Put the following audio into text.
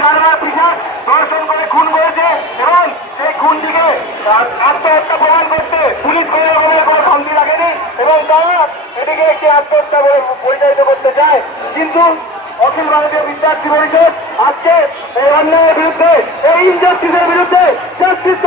সারা বিশ্বাস ধর্ষণ করে খুন করেছে এবং সেই খুনটিকে আত্মহত্যা প্রমাণ করতে পুলিশ কোনো রকমের কোনো খামতি রাখেনি এবং তারা এটিকে একটি আত্মহত্যা বলে পরিচালিত করতে চায়। কিন্তু অখিল ভারতীয় বিদ্যার্থী পরিষদ আজকে এই অন্যায়ের বিরুদ্ধে, এই ইনজাস্টিসের বিরুদ্ধে জাস্টিস